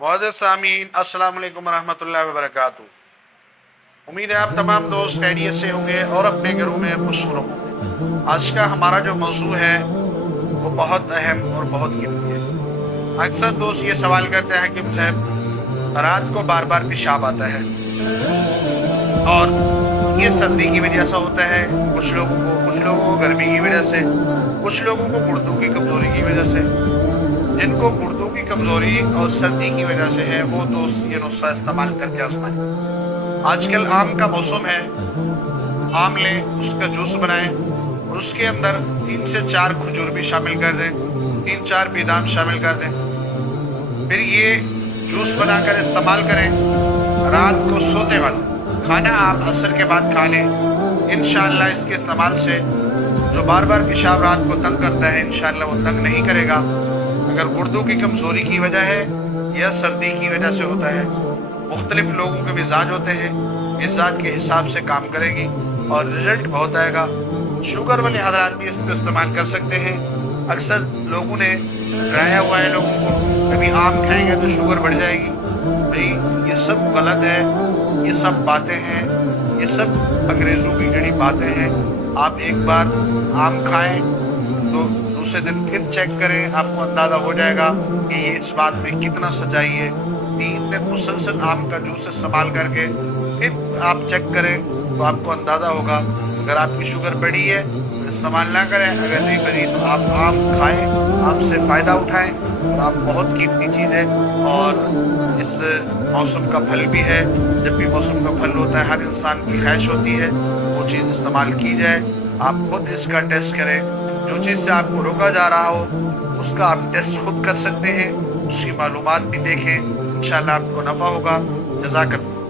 मुअज़्ज़िज़ सामीन, अस्सलाम वालेकुम रहमतुल्लाहि व बरकातुहू। उम्मीद है आप तमाम दोस्त खैरियत से होंगे और अपने घरों में खुशनुमा होंगे। आज का हमारा जो मौजू है वो बहुत अहम और बहुत कीमती है। अक्सर दोस्त ये सवाल करते हैं कि साहब रात को बार बार पेशाब आता है और ये सर्दी की वजह से होता है, कुछ लोगों को गर्मी की वजह से, कुछ लोगों को गुर्दों की कमज़ोरी की वजह से। जिनको गुर्दों की कमज़ोरी और सर्दी की वजह से है वो दोस्त ये नुस्खा इस्तेमाल करके आजमाएं। आजकल आम का मौसम है, आम लें, उसका जूस बनाएं और उसके अंदर 3 से 4 खजूर भी शामिल कर दें, 3-4 बादाम शामिल कर दें। फिर ये जूस बनाकर इस्तेमाल करें। रात को सोते वक्त खाना आप असर के बाद खा लें। इंशाअल्लाह इसके इस्तेमाल से जो बार बार पेशाब रात को तंग करता है, इंशाअल्लाह वो तंग नहीं करेगा। अगर गुर्दों की कमज़ोरी की वजह है या सर्दी की वजह से होता है, मुख्तलिफ लोगों के मिजाज होते हैं, मिजाज के हिसाब से काम करेगी और रिजल्ट बहुत आएगा। शुगर वाले हज़रात भी इसको इस्तेमाल कर सकते हैं। अक्सर लोगों ने डराया हुआ है लोगों को, कभी आम खाएंगे तो शुगर बढ़ जाएगी। भाई ये सब गलत है, ये सब बातें हैं, ये सब अंग्रेज़ों की जड़ी बातें हैं। आप एक बार आम खाएं तो दूसरे दिन फिर चेक करें, आपको अंदाज़ा हो जाएगा कि ये इस बात में कितना सच्चाई है। 3 दिन मुसलसल आम का जूस इस्तेमाल करके फिर आप चेक करें तो आपको अंदाज़ा होगा। अगर आपकी शुगर बढ़ी है तो इस्तेमाल ना करें, अगर नहीं बढ़ी तो आप आम खाएं, आम से फ़ायदा उठाएं। आम बहुत कीमती चीज़ है और इस मौसम का फल भी है। जब भी मौसम का फल होता है हर इंसान की ख्वाहिश होती है वो चीज़ इस्तेमाल की जाए। आप खुद इसका टेस्ट करें, जो चीज़ से आपको रोका जा रहा हो उसका आप टेस्ट खुद कर सकते हैं, उसकी मालूमात भी देखें, इंशाअल्लाह आपको नफ़ा होगा। जज़ाकल्लाह।